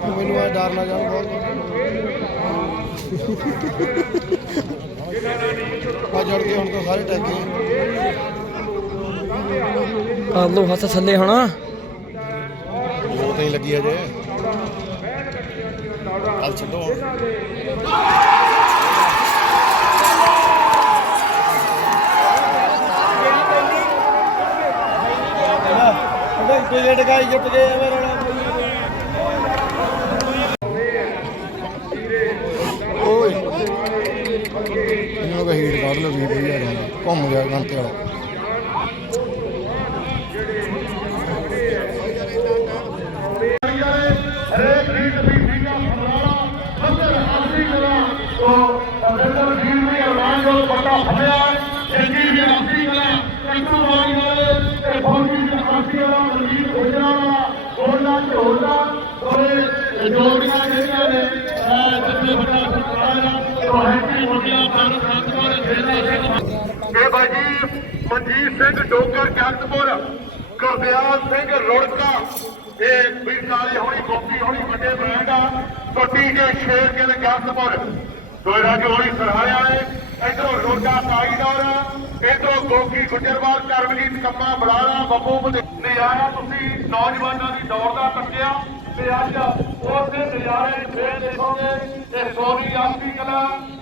ਨਹੀਂ ਮੈਨੂੰ ਆ ਡਰ ਲੱਗਾ ਬਹੁਤ ਆ ਜੜ ਕੇ ਹੁਣ ਤਾਂ ਸਾਰੇ ਗਏ। ਆ ਲੋ ਹੱਥ ਥੱਲੇ ਹੋਣਾ ਉਹ ਤਾਂ ਹੀ ਲੱਗੀ ਅਜੇ। ਕੱਲ ਛੱਡੋ ਹੁਣ। ਕੋਈ ਗਾਈ ਜਿੱਤ ਗਏ ਐਵੇਂ ਰੌਲਾ ਓਏ। ਇਹਨੂੰ ਕਹੀ ਹੀਟ ਕੱਢ ਲਓ 20000 ਦਾ ਘੁੰਮ ਗਿਆ ਗੰਤੇ ਵਾਲਾ ਹਰੇਕ ਰੀਤ ਵੀ ਸਿੰਘਾ ਫਰਮਾਨਾ ਬੰਦਰ ਹਾਸੀ ਕਲਾ ਤੋ ਅਗਰ ਜੀਵ ਵੀ ਅਰਮਾਨ ਜੋ ਪੱਕਾ ਫੜਿਆ ਜੰਗੀ ਵੀ ਹਾਸੀ ਕਲਾ ਕੰਟੂ ਵਾਲੀ ਨਾਲ ਤੇ ਫੌਜੀ ਵੀ ਹਾਸੀ ਕਲਾ ਮਨਜੀਤ ਹੋਜਣਾ ਗੋਲਾ ਝੋਲਾ ਤੋਏ ਜੋੜੀਆਂ ਜਿਹੜੀਆਂ ਨੇ ਜਿੱਥੇ ਵੱਡਾ ਸਰਕਾਰਾ ਤੋ ਹੈਪੀ ਮੁੰਡਿਆ ਪਰ ਸੰਤਵਾਂ ਦੇ ਸੇਵਾ ਸਿੰਘ ਇਹ ਬਾਜੀ, ਮਨਜੀਤ ਸਿੰਘ ਡੋਗਰ, ਜਗਤਪੁਰ। ਗੁਰਦਿਆਲ ਸਿੰਘ ਰੁੜਕਾ, ਇਹ ਵੀਰ ਹੋਣੀ, ਗੋਪੀ ਹੋਣੀ, ਵੱਡੇ ਬ੍ਰਾਂਡ ਆ। ਛੋਟੀ ਕੇ ਸ਼ੇਰ ਕੇ ਜਗਤਪੁਰ। ਦੋਇਰਾ ਕੇ ਹੋਣੀ ਸਰਹਾਇਆ ਏ ਇਧਰੋਂ ਰੋਡਾ ਕਾਈਦਾਰ ਇਧਰੋਂ ਗੋਗੀ ਗੁਜਰਵਾਲ, ਕਰਮਜੀਤ ਕੰਮਾ ਬਲਾਲਾ ਬੱਬੂ ਬਦੇ ਨਜ਼ਾਰਾ ਤੁਸੀਂ ਨੌਜਵਾਨਾਂ ਦੀ ਦੌੜ ਦਾ ਕੱਟਿਆ। ਤੇ ਅੱਜ ਉਸ ਨਜ਼ਾਰੇ ਫੇਰ ਦੇਖੋਗੇ ਤੇ ਸੋਨੀ ਆਸੀ ਕਲਾ।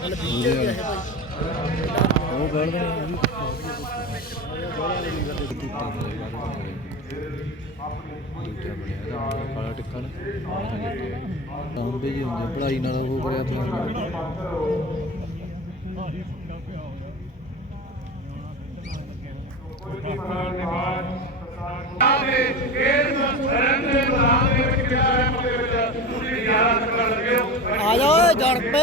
ਆਜੋ ਬਾਹਰ ਬਾਜੀ ਸਾਰੇ ਬਾਹਰ ਆ ਜਾਓ ਜਾਂਦਾ ਗੁੱਜਰ ਵਾਲੀ ਉਹ ਗੜਦਾ ਕਾਲਾ ਟਿੱਕਾ ਨਾ ਤਾਂ ਹੁੰਦੇ ਜੀ ਹੁੰਦੇ ਪੜਾਈ ਨਾਲ ਉਹ ਕਰਿਆ ਤਾਂ ਆ ਜਾ ਜੜ ਪੇ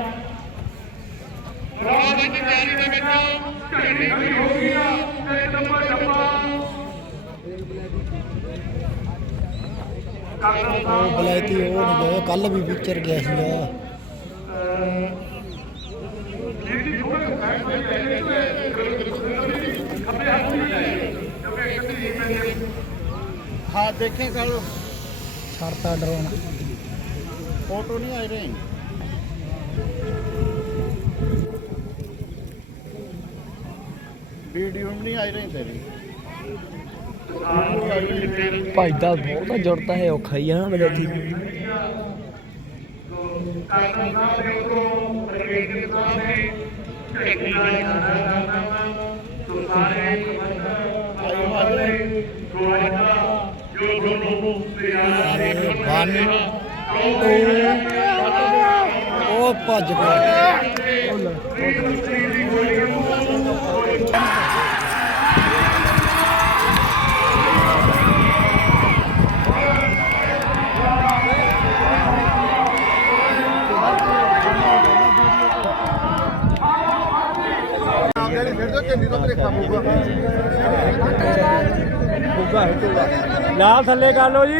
ਬਲੈਤੀ ਉਹ ਨਹੀਂ ਗਿਆ ਕੱਲ ਵੀ ਪਿਕਚਰ ਗਿਆ ਸੀਗਾ ਹਾਂ ਦੇਖੇ ਕੱਲ ਛੜਤਾ ਡਰੋਨ ਫੋਟੋ ਨਹੀਂ ਆਈ ਰਹੀ ਵੀਡੀਓ ਨਹੀਂ ਆਈ ਰਹੀ ਤੇਰੀ। ਭਾਈ ਦਾ ਬਹੁਤਾ ਜੁੜਤਾ ਹੈ ਔਖਾ ਹੀ ਆ ਨਾ ਬਲੈਤੀ ਵਨ ਉਹ ਭੱਜ ਗਿਆ ਜਿਹੜੀ ਫਿਰ ਤੋਂ ਝੰਡੀ ਤੋਂ ਭਰੇਖਾ ਪਊਗਾ ਨਾਲ ਥੱਲੇ ਕਰ ਲਓ ਜੀ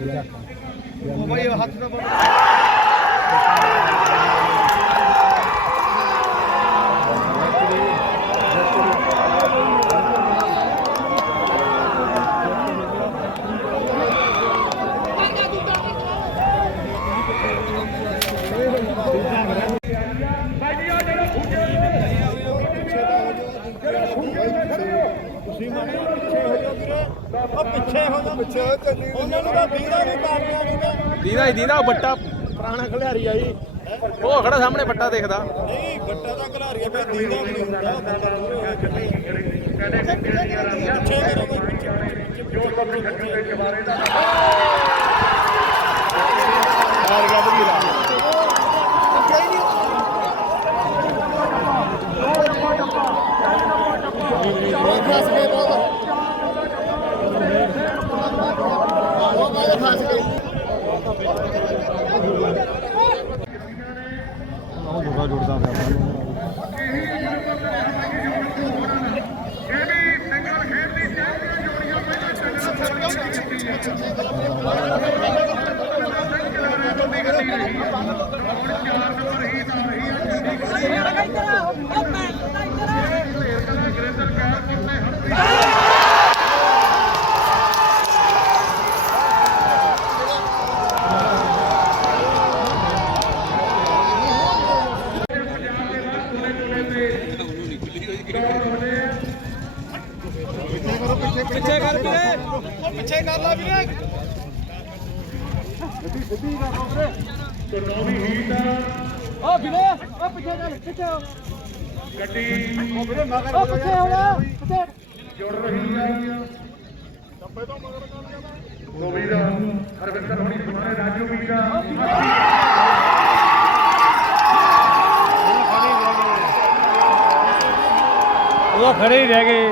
લાગે ਜਾ। ਦੀਦਾ ਹੀ ਦੀਦਾ ਉਹ ਬੱਟਾ ਪੁਰਾਣਾ ਖਿਡਾਰੀ ਆ ਜੀ। ਉਹ ਖੜਾ ਸਾਹਮਣੇ ਬੱਟਾ ਦੇਖਦਾ। ਨਹੀਂ ਗੱਟਾ ਦਾ ਘਲਾਰੀਆ ਪਿਆ ਦੀਦਾ ਵੀ ਨਹੀਂ ਹੁੰਦਾ ਬੰਦਾ ਦੂਰ ਹੋਇਆ ਕਿੰਨੇ ਪਿੱਛੇ ਕਰੋ ਕੋਈ ਪਿੱਛੇ ਜੋ ਕਬਰ ਖੱਟੀ ਦੇ ਬਾਰੇ ਦਾ ਯਾਰ ਗੱਡ ਵੀ ਲਾ ਉਹ ਜੁਗਾ ਜੁੜਦਾ ਪਿਆ ਪਿੱਛੇ ਕਰ ਵੀਰੇ ਪਿੱਛੇ ਕਰ ਲਾ ਵੀਰੇ ਤੇ ਨੌਵੀਂ ਹੀਟ ਓ ਵੀਰੇ ਓ ਪਿੱਛੇ ਚੱਲ ਪਿੱਛੇ ਹੋ ਗੱਡੀ ਓ ਪਿੱਛੇ ਹੋ ਜਾ ਪਿੱਛੇ ਜੁੜ ਰਹੀ ਹੈ ਨੌਵੀਂ ਦਾ ਹਰਵਿੰਦਰ ਹੋਣੀ ਸਮਾਣੇ ਰਾਜੂ ਵੀਰਾ ਉਹ ਖੜੇ ਹੀ ਰਹਿ ਗਏ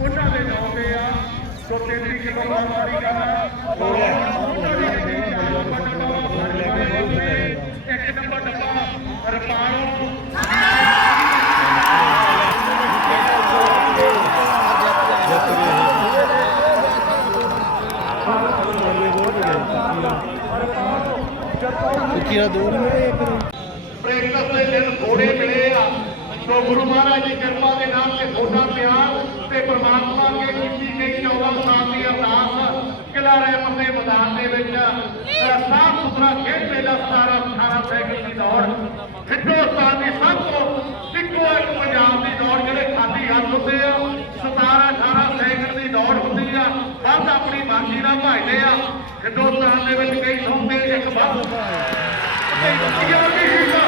ਉਹਨਾਂ ਦੇ ਨਾਮ ਤੇ ਆ ਸੋ 33 ਕਿਲੋ ਮਾਰੀ ਕਰਨਾ ਇੱਕ ਨੰਬਰ ਡੱਬਾ ਰਪਾਣੋ ਪਿੱਛੇ ਆ ਦੋ ਨਹੀਂ ਇੱਕ ਪ੍ਰੇਕਟਸ ਦੇ ਦਿਨ ਥੋੜੇ ਮਿਲੇ ਆ ਸੋ ਗੁਰੂ ਮਹਾਰਾਜ ਦੀ ਕਿਰਪਾ ਦੇ ਨਾਲ ਤੇ ਥੋੜਾ ਪਿਆਰ ਤੇ ਪ੍ਰਮਾਤਮਾ ਅੱਗੇ ਕੀਤੀ ਗਈ 14 ਸਾਲ ਦੀ ਅਰਦਾਸ ਕਿਲਾ ਰਹਿਮਤ ਦੇ ਮੈਦਾਨ ਦੇ ਵਿੱਚ ਸਾਫ਼ ਸੁਥਰਾ ਖੇਡ ਮੇਲਾ 17 18 ਸਾਈਕਲ ਦੀ ਦੌੜ। ਹਿੰਦੁਸਤਾਨ ਦੀ ਸਭ ਤੋਂ ਇੱਕੋ ਇੱਕ ਪੰਜਾਬ ਦੀ ਦੌੜ, ਜਿਹੜੇ ਖਾਲੀ ਹੱਥ ਹੁੰਦੇ ਆ 17 18 ਸਾਈਕਲ ਦੀ ਦੌੜ ਹੁੰਦੀ ਆ ਸਭ ਆਪਣੀ ਮਰਜ਼ੀ ਨਾਲ ਭਜਦੇ ਆ। ਹਿੰਦੁਸਤਾਨ ਦੇ ਵਿੱਚ ਕਈ ਸੌਂਦੇ, ਇੱਕ ਵੱਧ ਕਈ ਬੱਚੀਆਂ ਵੀ ਹੀਗਾ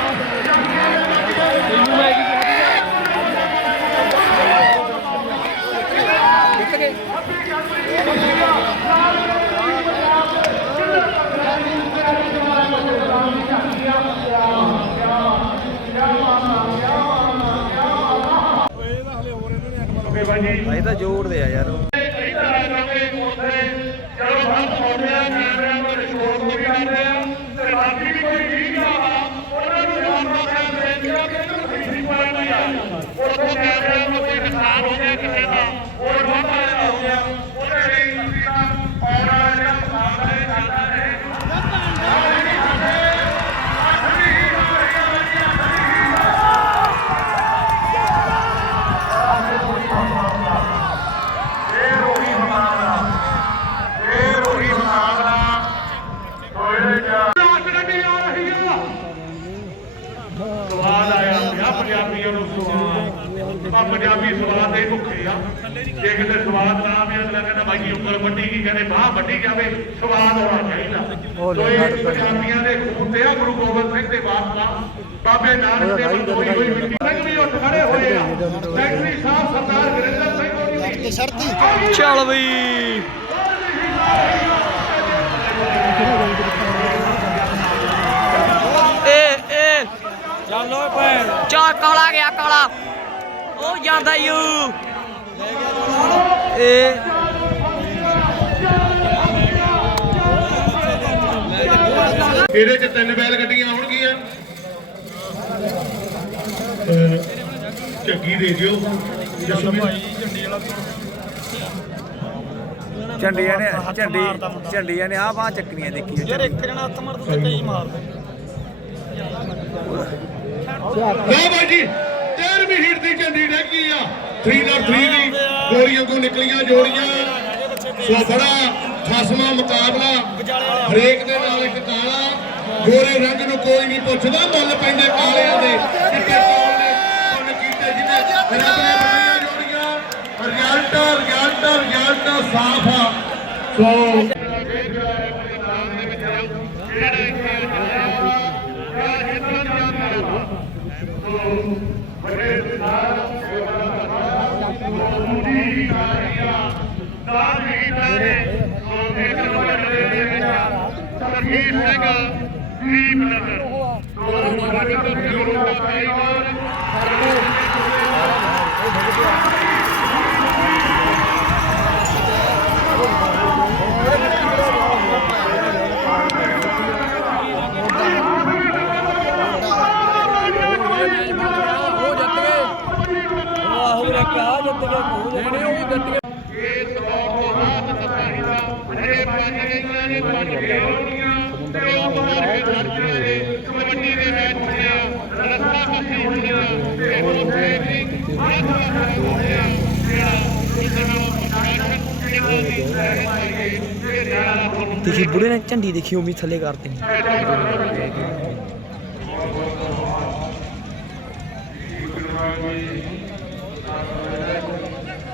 ਭਾਈ ਤਾਂ ਜ਼ੋਰ ਦੇ ਆ ਯਾਰ ਚਲੋ ਬਾਹਰ ਤੋਂ ਆਉਂਦੇ ਆ ਕੈਮਰਾ ਨੂੰ ਰਿਕਾਰਡ ਕਰਦੇ ਆ ਬਾਈ ਉਂਗਲ ਵੱਡੀ ਕੀ ਕਹਿੰਦੇ ਬਾਹ ਵੱਡੀ ਜਾਵੇ ਸਵਾਦ ਆਉਣਾ ਚਾਹੀਦਾ ਸੋ ਇਹ ਪੰਜਾਬੀਆਂ ਦੇ ਖੂਨ ਤੇ ਆ ਗੁਰੂ ਗੋਬਿੰਦ ਸਿੰਘ ਦੇ ਵਾਸਤਾ ਬਾਬੇ ਨਾਨਕ ਦੇ ਬਖਸ਼ੀ ਹੋਈ ਮਿੱਟੀ ਸਿੰਘ ਵੀ ਉੱਠ ਖੜੇ ਹੋਏ ਆ ਸੈਕਟਰੀ ਸਾਹਿਬ ਸਰਦਾਰ ਗੁਰਿੰਦਰ ਸਿੰਘ ਹੋਣੀ ਵੀ ਚੱਲ ਬਈ ਏ ਏ ਚੱਲ ਭੈਣ ਚਾ ਕਾਲਾ ਗਿਆ ਕਾਲਾ ਉਹ ਜਾਂਦਾ ਯੂ ਏ ਇਹਦੇ ਚ ਤਿੰਨ ਬੈਲ ਗੱਡੀਆਂ ਆਉਣਗੀਆਂ ਝੱਗੀ ਦੇ ਦਿਓ। ਝੰਡੀਆਂ ਨੇ ਝੰਡੀ ਝੰਡੀਆਂ ਨੇ ਆ ਬਾਹ ਚੱਕਣੀਆਂ ਦੇਖੀ ਯਾਰ ਇੱਕ ਜਣਾ ਹੱਥ ਮਾਰਦਾ ਤੇ ਕਈ ਮਾਰਦੇ ਲਓ ਬਾਈ ਜੀ 13ਵੀਂ ਹੀਟ ਦੀ ਝੰਡੀ ਡੱਗੀ ਆ। 3 ਨਾਲ 3 ਦੀ ਗੋਰੀਆਂ ਕੋ ਨਿਕਲੀਆਂ ਜੋੜੀਆਂ। ਸੋ ਬੜਾ ਖਸਮਾ ਮੁਕਾਬਲਾ। ਹਰੇਕ ਦੇ ਨਾਲ ਇੱਕ ਕਾਲਾ ਗੋਰੇ ਰੰਗ ਨੂੰ ਕੋਈ ਨਹੀਂ ਪੁੱਛਦਾ, ਮੁੱਲ ਪੈਂਦੇ ਕਾਲਿਆਂ ਦੇ। ਚਿੱਟੇ ਕੌਣ ਨੇ ਉਹਨ ਕੀਤੇ ਜਿਹਨੇ ਰੱਬ ਨੇ ਬਣਾਈਆਂ ਜੋੜੀਆਂ। ਰਿਜ਼ਲਟ ਰਿਜ਼ਲਟ ਰਿਜ਼ਲਟ ਸਾਫ਼ ਆ। ਸੋ ਇਹ ਸੌ ਤੋਂ ਬਾਅਦ ਤਸਵੀਰਾਂ ਅਰੇ ਪੰਜ ਗਈਆਂ ਨੇ ਪੰਜ ਗਈਆਂ ਦੇਖੀ ਬੁੜੇ ਨੇ ਝੰਡੀ ਦੇਖੀ ਉਮੀ ਥੱਲੇ ਕਰਤੀ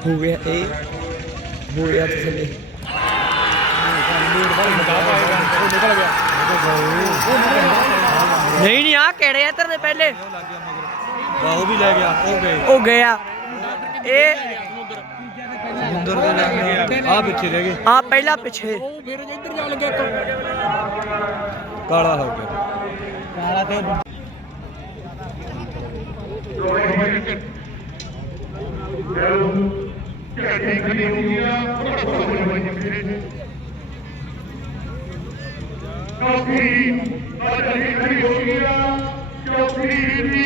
ਹੋ ਗਿਆ ਇਹ ਹੋ ਗਿਆ ਥੱਲੇ। ਨਿਕਲ ਗਿਆ। ਨਹੀਂ ਨਹੀਂ ਆ ਕਿਹੜੇ ਆ? ਤੇਰੇ ਪਹਿਲੇ। ਬਾਹੂ ਵੀ ਲੈ ਗਿਆ ਉਹ ਗਏ। ਉਹ ਗਿਆ ਇਹ ਸਮੁੰਦਰ ਦੇ ਲੈ ਗਏ ਆ ਪਿੱਛੇ ਰਹਿ ਗਏ। ਆ ਪਹਿਲਾ ਪਿੱਛੇ। ਉਹ ਫਿਰ ਇੱਧਰ ਜਾ ਲੱਗਿਆ ਇੱਕ ਕਾਲਾ ਹੋ ਗਿਆ। ਝੱਡੀ ਖੜੀ ਹੋ ਗਈਆਂ ਥੋੜਾ ਥੋੜਾ ਹੋ ਜਾਵੇ ਮੇਰੇ ਨੇ ਚੌਥੀ ਝੱਡੀ ਖੜੀ ਹੋ ਗਈਆਂ ਚੌਥੀ ਦੀ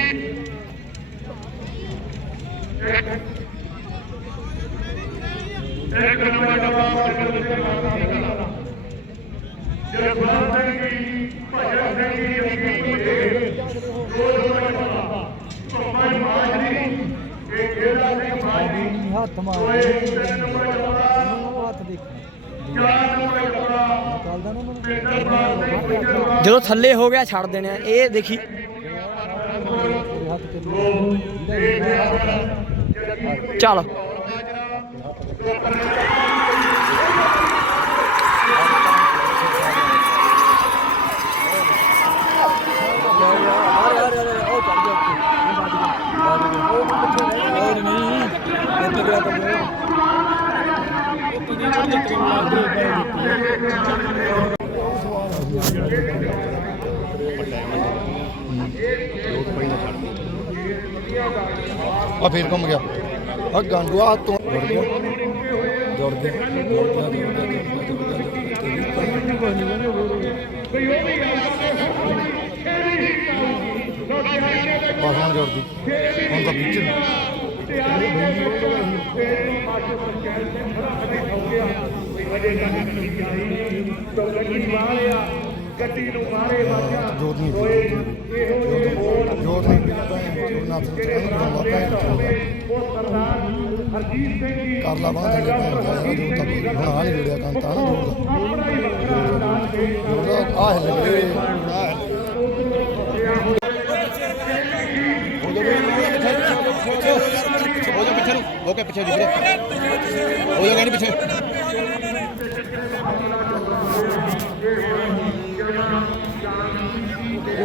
ਇੱਕ ਨੰਬਰ ਡੱਬਾ ਬਰਗਰ ਦੇ ਮਾਰਦੀ ਕਲਾ ਜੇ ਬਾਦਲ ਦੀ ਭਜਨ ਸਿੰਘ ਦੀ ਅੰਗੀ ਦੇ ਦੋ ਨੰਬਰ ਡੱਬਾ ਸੋਮਨ ਮਾਜਰੀ ਇਹ ਜਿਹੜਾ ਸਿੰਘ ਮਾਜਰੀ ਹੱਥ ਮਾਰ ਓਏ ਤਿੰਨ ਨੰਬਰ ਡੱਬਾ ਹੱਥ ਦੇਖ ਚਾਰ ਨੰਬਰ ਡੱਬਾ ਚੱਲਦਾ ਨਾ ਪਿੰਦਰ ਬਾਲ ਸਿੰਘ ਗੁਜਰਵਾ ਜਦੋਂ ਥੱਲੇ ਹੋ ਗਿਆ ਛੱਡ ਦੇਣੇ ਆ। ਇਹ ਦੇਖੀ। ਚੱਲ। ਆ ਫੇਰ ਘੁੰਮ ਗਿਆ। ਆ ਗੰਗਵਾ ਤੋਂ ਜੁੜ ਗਿਆ। ਜੁੜ ਗਿਆ। ਜੁੜ ਗਿਆ ਬਸ ਹੁਣ ਜੁੜਦੀ। ਹੁਣ ਤਾਂ ਵਿੱਚ ਗੱਡੀ ਨੂੰ ਮਾਰੇ ਵਾਜਾ ਜੋਤ ਨਹੀਂ ਜੋਤ ਨਹੀਂ ਨਾ ਬਣਾ ਉਹ ਸਰਦਾਰ ਹਰਜੀਤ ਸਿੰਘ ਜੀ ਕਰ ਲਾ ਬਾਹਰ ਦੇ ਪੈਰ ਦਾ ਯਾਰ ਜੋਤ ਤਾਂ ਹੁਣ ਆ ਨਹੀਂ ਜੁੜਿਆ ਕੰਤਾ ਨਾ ਜੋਤ ਦਾ ਜੋਤ ਆ ਹਿੱਲ ਗਏ ਹੋ ਜਾ ਪਿੱਛੇ ਨੂੰ ਹੋ ਕੇ ਪਿੱਛੇ ਹੋ ਜਾ ਨਹੀਂ ਪਿੱਛੇ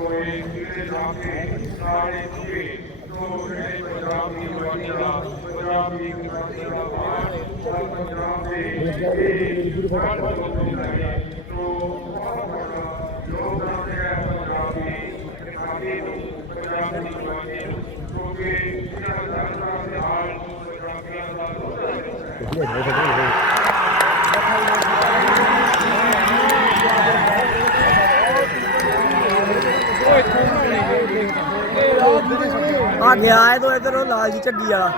ਕੋਏ ਤੇਰੇ ਰਾਮੇ ਸਾਰੇ ਜੀਵੇ ਤੋ ਜਿਹੜੇ ਪੰਜਾਬ ਦੀ ਵਾਣੀ ਦਾ ਪੰਜਾਬ ਦੀ ਕਮਾਈ ਦਾ ਬਾਣ ਸਭ ਪੰਜਾਬ ਦੇ ਇਹ ਸਾਧ ਲੋਕਾਂ ਦਾ ਤੋ ਬਹੁਤ ਬੜਾ ਯੋਗਦਾਨ ਹੈ ਪੰਜਾਬ ਦੀ ਕਿਸਾਨੀ ਨੂੰ ਪੰਜਾਬ ਦੀ ਜਵਾਨੀ ਨੂੰ ਕਿਉਂਕਿ ਇਹਨਾਂ ਦਾ ਨਾਲ ਪੰਜਾਬੀਆਂ ਦਾ ਲੋਕਾਂ ਦਾ ਆ ਗਿਆ ਇਹ ਤੋਂ ਇਧਰ ਲਾਲ ਜੀ ਝੱਡੀ ਵਾਲਾ।